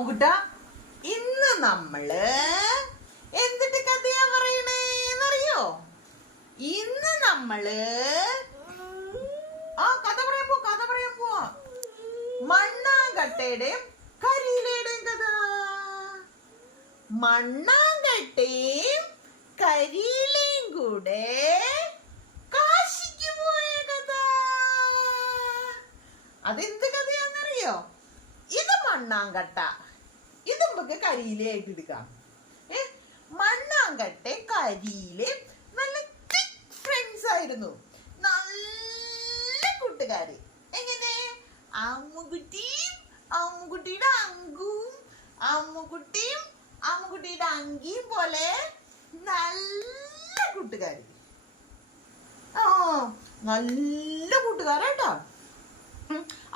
അമ്മുകുട്ട, ഇന്ന് നമ്മള് എന്തിട്ട് കഥയാ പറയണേന്നറിയോ? ഇന്ന് നമ്മള് കഥ പറയാൻ പോവാ. മണ്ണാങ്കട്ടയുടെയും കരിയിലയുടെയും കഥ. മണ്ണാങ്കട്ടയും കരിയിലയും കൂടെ കാശിക്ക് പോയ കഥ. അതെന്ത് കഥയാന്നറിയോ? ഇത് മണ്ണാങ്കട്ട, ഇത് നമുക്ക് കരിയിലയായിട്ട് എടുക്കാം. മണ്ണാങ്കട്ടെ കരിയിലെ നല്ല ഫ്രണ്ട്സ് ആയിരുന്നു, നല്ല കൂട്ടുകാര്. എങ്ങനെ? അമ്മുകുട്ടിയും അമ്മുകുട്ടിയുടെ അങ്കും അമ്മുകുട്ടിയും അമ്മുകുട്ടിയുടെ അങ്കിയും പോലെ നല്ല കൂട്ടുകാര്. നല്ല കൂട്ടുകാരാട്ടോ.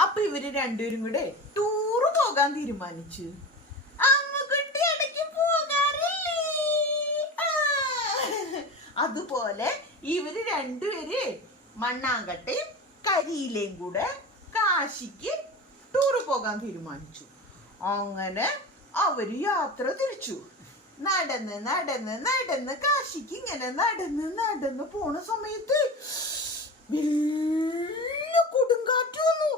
അപ്പൊ ഇവര് രണ്ടുപേരും കൂടെ ടൂറ് പോകാൻ തീരുമാനിച്ചു. അമ്മുകുട്ടി ഇടയ്ക്ക് പോകാറില്ലേ? അതുപോലെ ഇവര് രണ്ടുപേര് മണ്ണാങ്കട്ടയും കരിയിലയും കൂടെ കാശിക്ക് ടൂറ് പോകാൻ തീരുമാനിച്ചു. അങ്ങനെ അവര് യാത്ര തിരിച്ചു. നടന്ന് നടന്ന് നടന്ന് കാശിക്ക് ഇങ്ങനെ നടന്ന് നടന്ന് പോണ സമയത്ത് വലിയ കൊടുങ്കാറ്റ് വന്നു.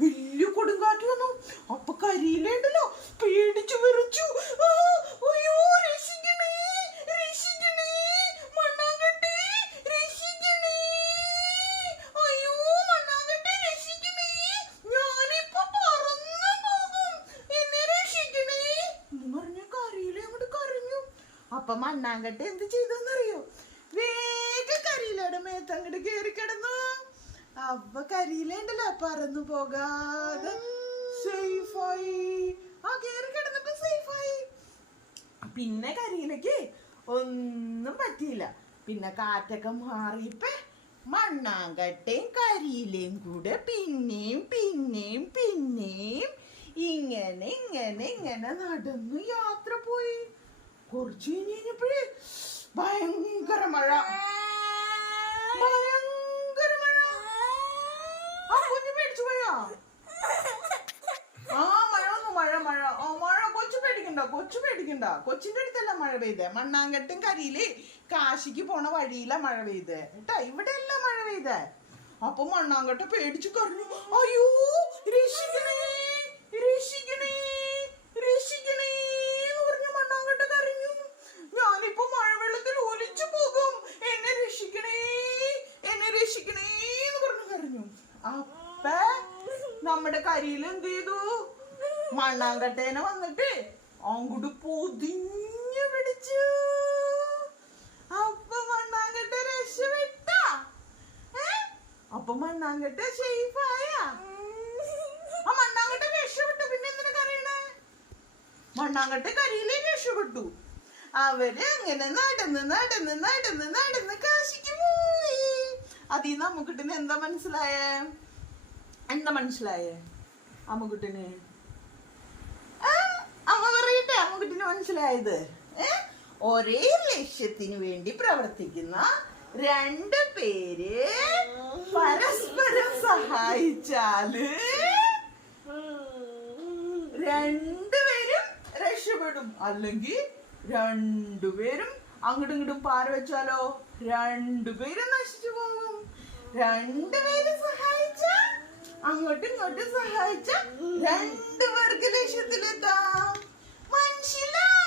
വലിയ കൊടുങ്കാറ്റ് വന്നു. അപ്പൊ കരിയിലുണ്ടല്ലോ പേടിച്ചു വിറച്ചു. അയ്യോ, രക്ഷിക്കണേ, രക്ഷിക്കണേ, മണ്ണാങ്കട്ടെ രക്ഷിക്കണേ, അയ്യോ മണ്ണാങ്കട്ടെ രക്ഷിക്കണേ, ഞാനിപ്പോ പറന്നു പോകും, എന്നെ രക്ഷിക്കണേ എന്ന് പറഞ്ഞ കരിയില അങ്ങോട്ട് കരഞ്ഞു. അപ്പൊ മണ്ണാങ്കട്ടെ എന്ത് ചെയ്തെന്നറിയോ? വേഗം കരിയിലയുടെ മേത്തങ്ങോട്ട് കേറി കിടന്നു. അപ്പൊ കരിയില ഉണ്ടല്ലോ പറന്നു പോകാതെ സേഫായി. കേറി കിടന്നപ്പോ സേഫായി. പിന്നെ കരിയിലക്ക് ഒന്നും പറ്റിയില്ല. പിന്നെ കാറ്റൊക്കെ മാറിയപ്പോ മണ്ണാങ്കട്ടയും കരിയിലയും കൂടെ പിന്നെയും പിന്നെയും പിന്നെയും ഇങ്ങനെ ഇങ്ങനെ ഇങ്ങനെ നടന്നു യാത്ര പോയി. കുറച്ചു കഴിഞ്ഞപ്പോഴേ ഭയങ്കര മഴ, ഭയങ്കര മഴ. കുഞ്ഞു പേടിച്ചു പോയോ? മഴ വന്നു, മഴ മഴ മഴ. കൊച്ചു പേടിക്കണ്ട, കൊച്ചു പേടിക്കണ്ട. കൊച്ചിന്റെ അടുത്തല്ല മഴ പെയ്തേ, മണ്ണാങ്കട്ടും കരിയില് കാശിക്ക് പോണ വഴിയില മഴ പെയ്തേ കേട്ടാ, ഇവിടെ അല്ല മഴ പെയ്തേ. അപ്പൊ മണ്ണാങ്കട്ട പേടിച്ചു കരഞ്ഞു. അയ്യോ, രക്ഷിക്കണേ, രക്ഷിക്കണേ, രക്ഷിക്കണേ എന്ന് പറഞ്ഞ മണ്ണാങ്കട്ട കരഞ്ഞു. ഞാനിപ്പോ മഴവെള്ളത്തിൽ ഒലിച്ചു പോകും, എന്നെ രക്ഷിക്കണേ, എന്നെ രക്ഷിക്കണേ എന്ന് പറഞ്ഞു കരഞ്ഞു. അപ്പ നമ്മുടെ കരിയിൽ എന്ത് ചെയ്തു? മണ്ണാങ്കട്ടേനെ വന്നിട്ട് അങ്ങോട്ട് പൊതിഞ്ഞു പിടിച്ചു. അപ്പൊ മണ്ണാങ്കട്ട രക്ഷപ്പെട്ട. അപ്പൊ മണ്ണാങ്കട്ട സേഫായ. മണ്ണാങ്കട്ട രക്ഷപ്പെട്ടു. പിന്നെ എന്തിനാ കരയണേ? മണ്ണാങ്കട്ട കരിയിലേ രക്ഷപ്പെട്ടു. അവര് അങ്ങനെ നടന്ന് നടന്ന് നടന്ന് നടന്ന് കാശിക്ക് പോയി. അതീന്ന് അമ്മുക്കുട്ടിന് എന്താ മനസ്സിലായേ? എന്താ മനസ്സിലായേ അമ്മുക്കുട്ടിന്? അമ്മ പറയട്ടെ അമ്മുക്കുട്ടിന് മനസ്സിലായത്? ഒരേ ലക്ഷ്യത്തിന് വേണ്ടി പ്രവർത്തിക്കുന്ന രണ്ടു പേര് പരസ്പരം സഹായിച്ചാല് രണ്ടുപേരും രക്ഷപ്പെടും. അല്ലെങ്കിൽ രണ്ടുപേരും അങ്ങോട്ടും ഇങ്ങോട്ടും പാര വെച്ചാലോ രണ്ടുപേരും നശിച്ചു പോകും. രണ്ടുപേരും സഹായിച്ച, അങ്ങോട്ടും ഇങ്ങോട്ടും സഹായിച്ച രണ്ടുപേർക്ക് ലക്ഷ്യത്തിലെത്താം. മനസ്സിലായോ?